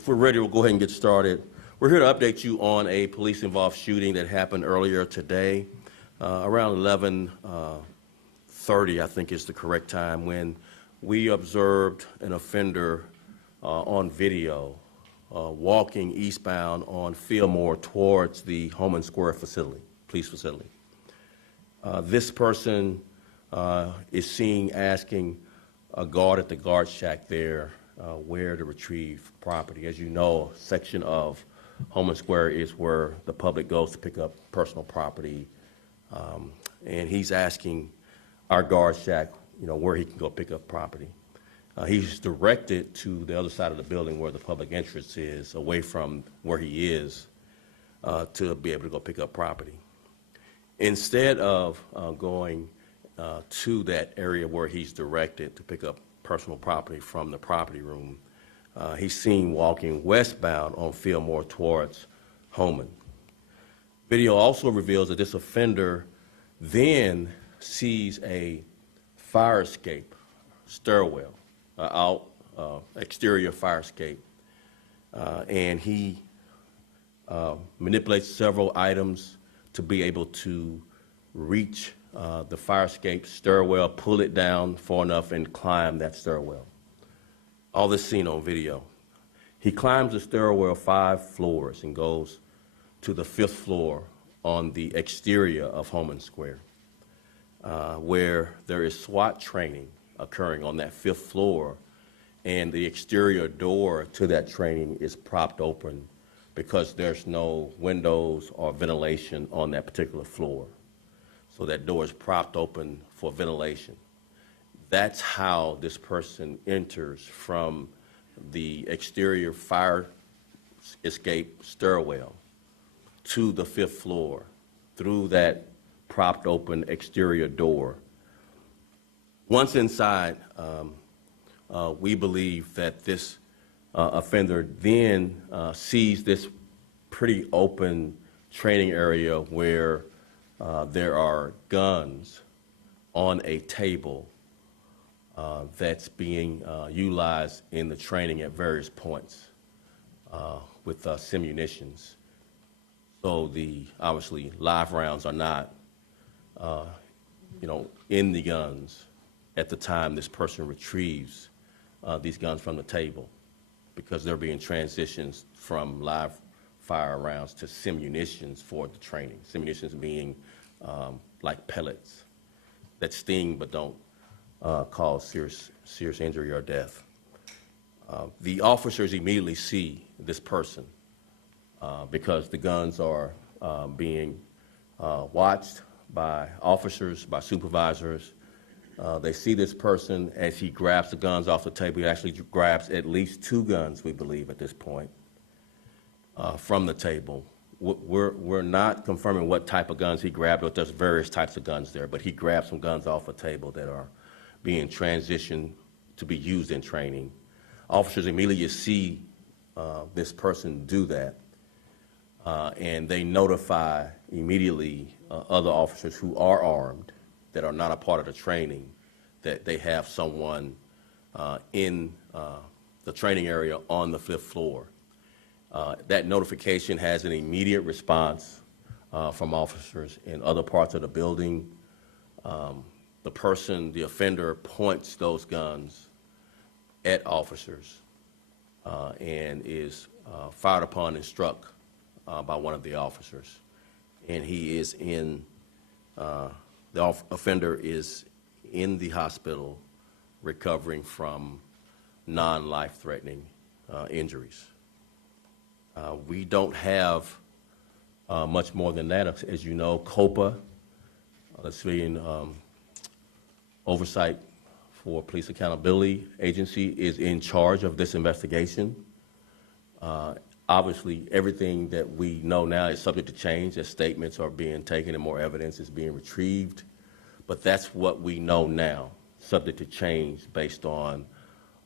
If we're ready, we'll go ahead and get started. We're here to update you on a police-involved shooting that happened earlier today, around 11:30, I think is the correct time, when we observed an offender on video walking eastbound on Fillmore towards the Homan Square facility, police facility. This person is seen asking a guard at the guard shack there where to retrieve property. As you know, a section of Homan Square is where the public goes to pick up personal property, and he's asking our guard shack, where he can go pick up property. He's directed to the other side of the building where the public entrance is, away from where he is, to be able to go pick up property. Instead of going to that area where he's directed to pick up personal property from the property room, he's seen walking westbound on Fillmore towards Homan. Video also reveals that this offender then sees a fire escape stairwell, exterior fire escape, and he manipulates several items to be able to reach the fire escape stairwell, pull it down far enough, and climb that stairwell. All this seen on video. He climbs the stairwell 5 floors and goes to the 5th floor on the exterior of Homan Square, where there is SWAT training occurring on that 5th floor, and the exterior door to that training is propped open because there's no windows or ventilation on that particular floor. So that door is propped open for ventilation. That's how this person enters from the exterior fire escape stairwell to the 5th floor through that propped open exterior door. Once inside, we believe that this offender then sees this pretty open training area where there are guns on a table that's being utilized in the training at various points with simunitions. So the obviously live rounds are not, in the guns at the time this person retrieves these guns from the table, because they're being transitioned from live fire rounds to simunitions for the training. Simunitions being like pellets that sting but don't cause serious injury or death. The officers immediately see this person because the guns are being watched by officers, by supervisors. They see this person as he grabs the guns off the table. He actually grabs at least 2 guns, we believe, at this point, from the table. We're not confirming what type of guns he grabbed, but there's various types of guns there. But he grabbed some guns off a table that are being transitioned to be used in training. Officers immediately see this person do that, and they notify immediately other officers who are armed, that are not a part of the training, that they have someone in the training area on the 5th floor. That notification has an immediate response from officers in other parts of the building. The offender points those guns at officers and is fired upon and struck by one of the officers. And he is the offender is in the hospital recovering from non-life-threatening injuries. We don't have much more than that. As you know, COPA, the Civilian Oversight for Police Accountability Agency, is in charge of this investigation. Obviously, everything that we know now is subject to change as statements are being taken and more evidence is being retrieved. But that's what we know now, subject to change based on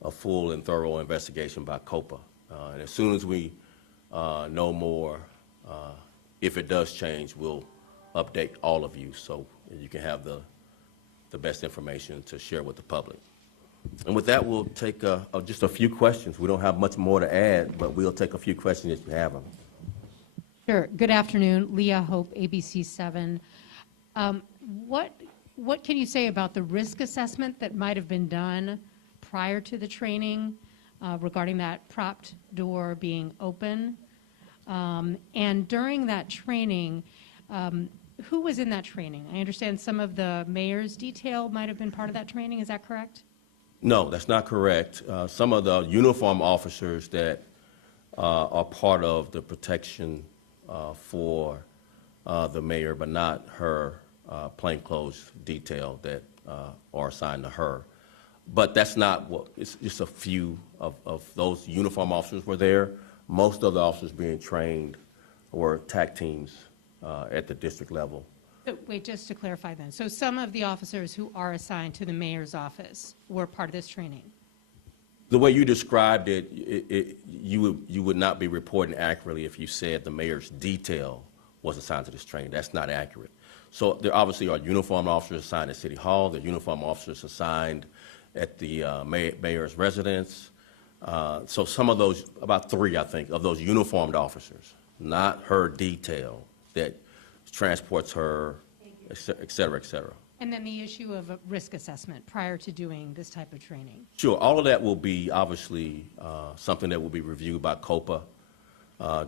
a full and thorough investigation by COPA. And as soon as we know more, if it does change, we'll update all of you so you can have the best information to share with the public. And with that, we'll take just a few questions. We don't have much more to add, but we'll take a few questions if you have them. Sure. Good afternoon. Leah Hope, ABC 7. What can you say about the risk assessment that might have been done prior to the training regarding that propped door being open? And during that training, who was in that training? I understand some of the mayor's detail might have been part of that training. Is that correct? No, that's not correct. Some of the uniform officers that are part of the protection for the mayor, but not her plainclothes detail that are assigned to her. But that's not what, it's just a few of those uniform officers were there. Most of the officers being trained were TAC teams at the district level. So, wait, just to clarify then. So some of the officers who are assigned to the mayor's office were part of this training? The way you described it, you would not be reporting accurately if you said the mayor's detail was assigned to this training. That's not accurate. So there obviously are uniformed officers assigned at City Hall. There are uniformed officers assigned at the mayor's residence. So some of those, about 3, I think, of those uniformed officers, not her detail that transports her, et cetera, et cetera. And then the issue of a risk assessment prior to doing this type of training. Sure, all of that will be obviously something that will be reviewed by COPA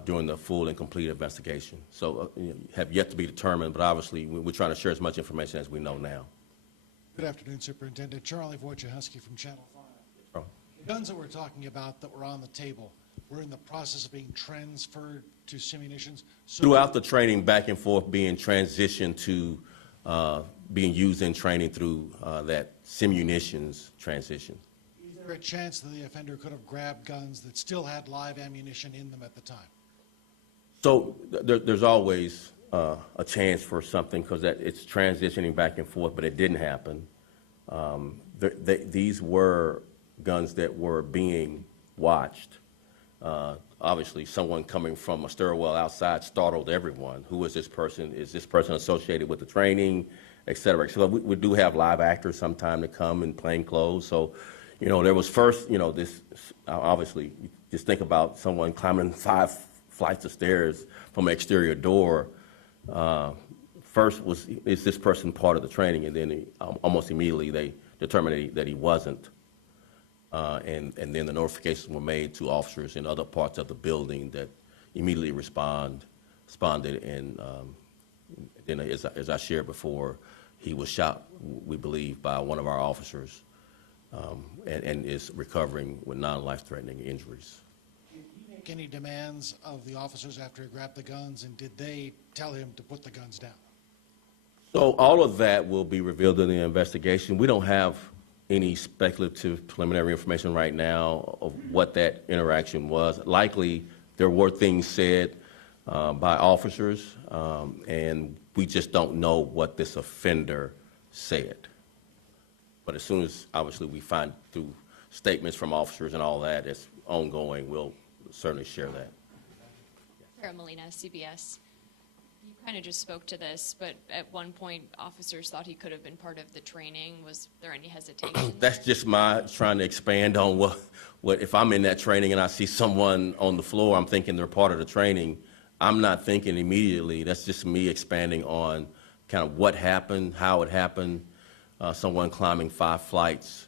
during the full and complete investigation. So have yet to be determined, but obviously we're trying to share as much information as we know now. Good afternoon, Superintendent. Charlie Wojciechowski from Channel 5. The guns that we're talking about that were on the table were in the process of being transferred to simunitions? So Throughout the training, back and forth, being transitioned to being used in training through that simunitions transition. is there a chance that the offender could have grabbed guns that still had live ammunition in them at the time? So there's always a chance for something because it's transitioning back and forth, but it didn't happen. These were guns that were being watched. Obviously, someone coming from a stairwell outside startled everyone. Who is this person? Is this person associated with the training, et cetera? So we do have live actors sometime to come in plain clothes. So, there was first, this, obviously, just think about someone climbing 5 flights of stairs from an exterior door. First is this person part of the training? And then almost immediately they determined that he wasn't. And then the notifications were made to officers in other parts of the building that immediately responded. And then, as I shared before, he was shot, we believe, by one of our officers, and is recovering with non-life-threatening injuries. Did he make any demands of the officers after he grabbed the guns, and did they tell him to put the guns down? So all of that will be revealed in the investigation. We don't have any speculative preliminary information right now of what that interaction was. Likely, there were things said by officers, and we just don't know what this offender said. But as soon as, obviously, we find through statements from officers and all that, it's ongoing, we'll certainly share that. Sarah Molina, CBS. You kind of just spoke to this, but at one point, officers thought he could have been part of the training. Was there any hesitation? That's just my trying to expand on what if I'm in that training and I see someone on the floor, I'm thinking they're part of the training. I'm not thinking immediately. That's just me expanding on kind of what happened, how it happened. Someone climbing 5 flights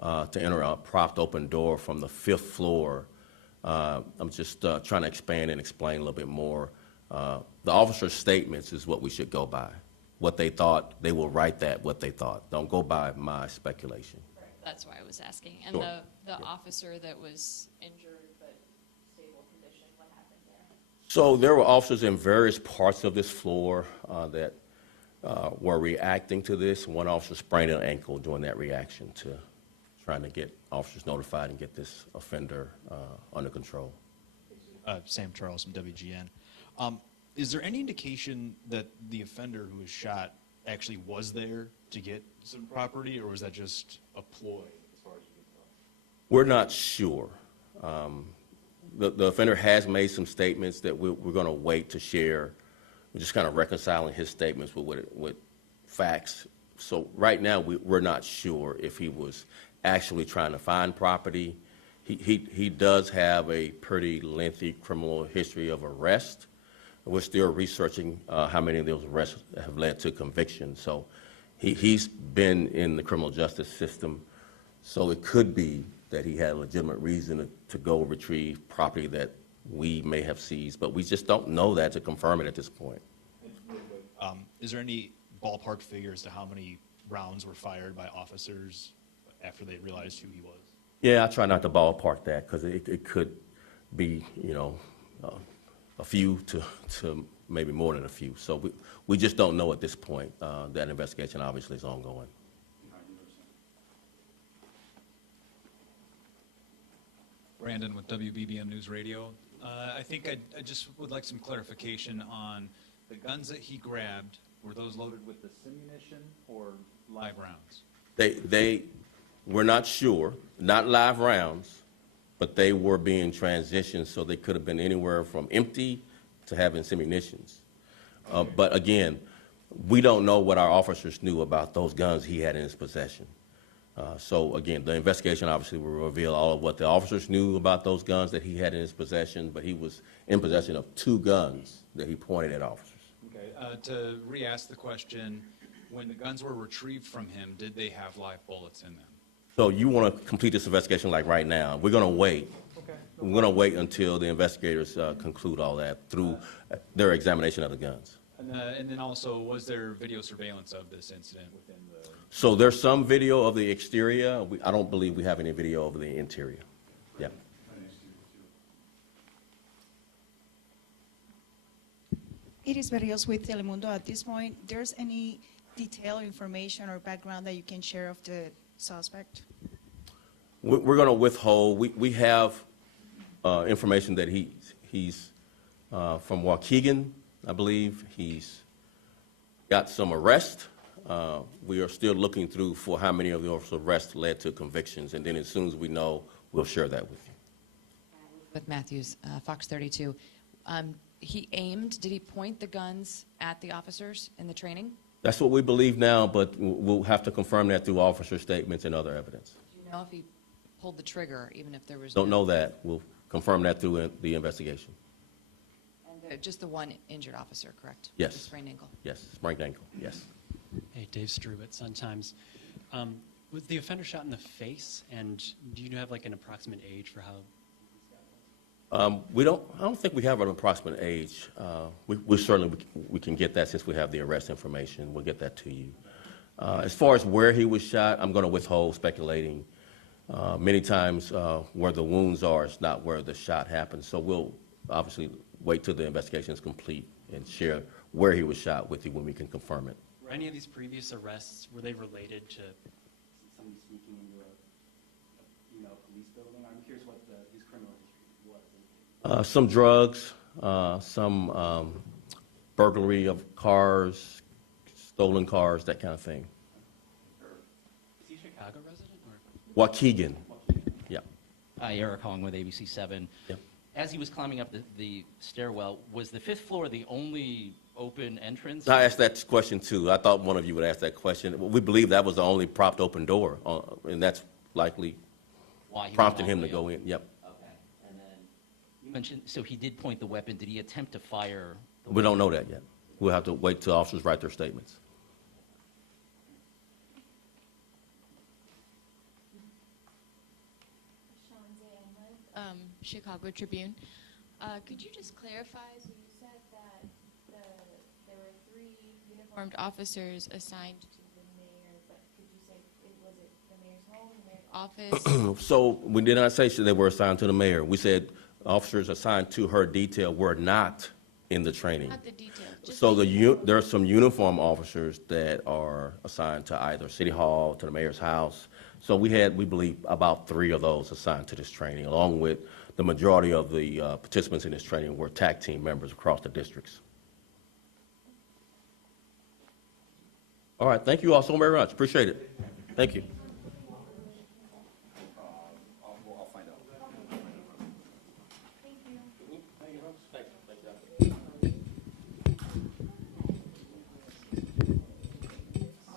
to enter a propped open door from the 5th floor. I'm just trying to expand and explain a little bit more. The officer's statements is what we should go by. What they thought, they will write that, what they thought. Don't go by my speculation. That's why I was asking. And Sure. the officer that was injured but stable condition, what happened there? So there were officers in various parts of this floor that were reacting to this. One officer sprained an ankle during that reaction to trying to get officers notified and get this offender under control. Sam Charles from WGN. Is there any indication that the offender who was shot actually was there to get some property, or was that just a ploy as far as you can tell? We're not sure. The offender has made some statements that we're going to wait to share. We're just kind of reconciling his statements with facts. So right now, we're not sure if he was actually trying to find property. He does have a pretty lengthy criminal history of arrest. We're still researching how many of those arrests have led to conviction. So he's been in the criminal justice system. So it could be that he had a legitimate reason to go retrieve property that we may have seized, but we just don't know that to confirm it at this point. Is there any ballpark figure as to how many rounds were fired by officers after they realized who he was? Yeah, I try not to ballpark that because it could be, a few to maybe more than a few. So we just don't know at this point. That investigation obviously is ongoing. Brandon with WBBM News Radio. I think I just would like some clarification on the guns that he grabbed. Were those loaded with the simunition or live rounds? We're not sure, not live rounds, but they were being transitioned, so they could have been anywhere from empty to having simunitions. But again, we don't know what our officers knew about those guns he had in his possession. So again, the investigation obviously will reveal all of what the officers knew about those guns that he had in his possession, but he was in possession of 2 guns that he pointed at officers. Okay. To re-ask the question, when the guns were retrieved from him, did they have live bullets in them? So you want to complete this investigation like right now. We're going to wait. Okay. We're going to wait until the investigators conclude all that through their examination of the guns. And then also, was there video surveillance of this incident within the... So there's some video of the exterior. I don't believe we have any video of the interior. Yeah. It is Berrios with Telemundo. At this point, there's any detailed information or background that you can share of the suspect? We're going to withhold. We have information that he's from Waukegan, I believe. He's got some arrests. We are still looking through for how many of those arrests led to convictions, and then as soon as we know, we'll share that with you. With Matthews, Fox 32. Did he point the guns at the officers in the training? That's what we believe now, but we'll have to confirm that through officer statements and other evidence. Do you know if he pulled the trigger, even if there was Don't know that. We'll confirm that through the investigation. And just the one injured officer, correct? Yes. The sprained ankle. Yes, sprained ankle, yes. Hey, Dave Strube at Sun Times. Was the offender shot in the face, and do you have like an approximate age for how? I don't think we have an approximate age. We certainly can get that since we have the arrest information. We'll get that to you. As far as where he was shot, I'm going to withhold speculating. Many times where the wounds are is not where the shot happened. So we'll obviously wait till the investigation is complete and share where he was shot with you when we can confirm it. Were any of these previous arrests, were they related to somebody sneaking into a police building? I'm curious what his criminal history was. Some drugs, some burglary of cars, stolen cars, that kind of thing. Is he a Chicago resident? Or? Waukegan. Yeah. Hi, Eric Hong with ABC7. Yep. As he was climbing up the stairwell, was the 5th floor the only open entrance? I asked that question too. I thought one of you would ask that question. We believe that was the only propped open door, and that's likely Why he prompted went all him the to way go up? in. Yep. Okay. And then you mentioned, so he did point the weapon. Did he attempt to fire? We don't know that yet. We'll have to wait till officers write their statements. Chicago Tribune. Could you just clarify, so you said that there were 3 uniformed officers assigned to the mayor, but could you say, was it the mayor's home, the mayor's office? So we did not say they were assigned to the mayor. We said officers assigned to her detail were not in the training. Not the detail. Just So there are some uniform officers that are assigned to either City Hall, to the mayor's house. So we believe, about 3 of those assigned to this training, along with the majority of the participants in this training were TAC team members across the districts. All right, thank you all so very much. Appreciate it. Thank you.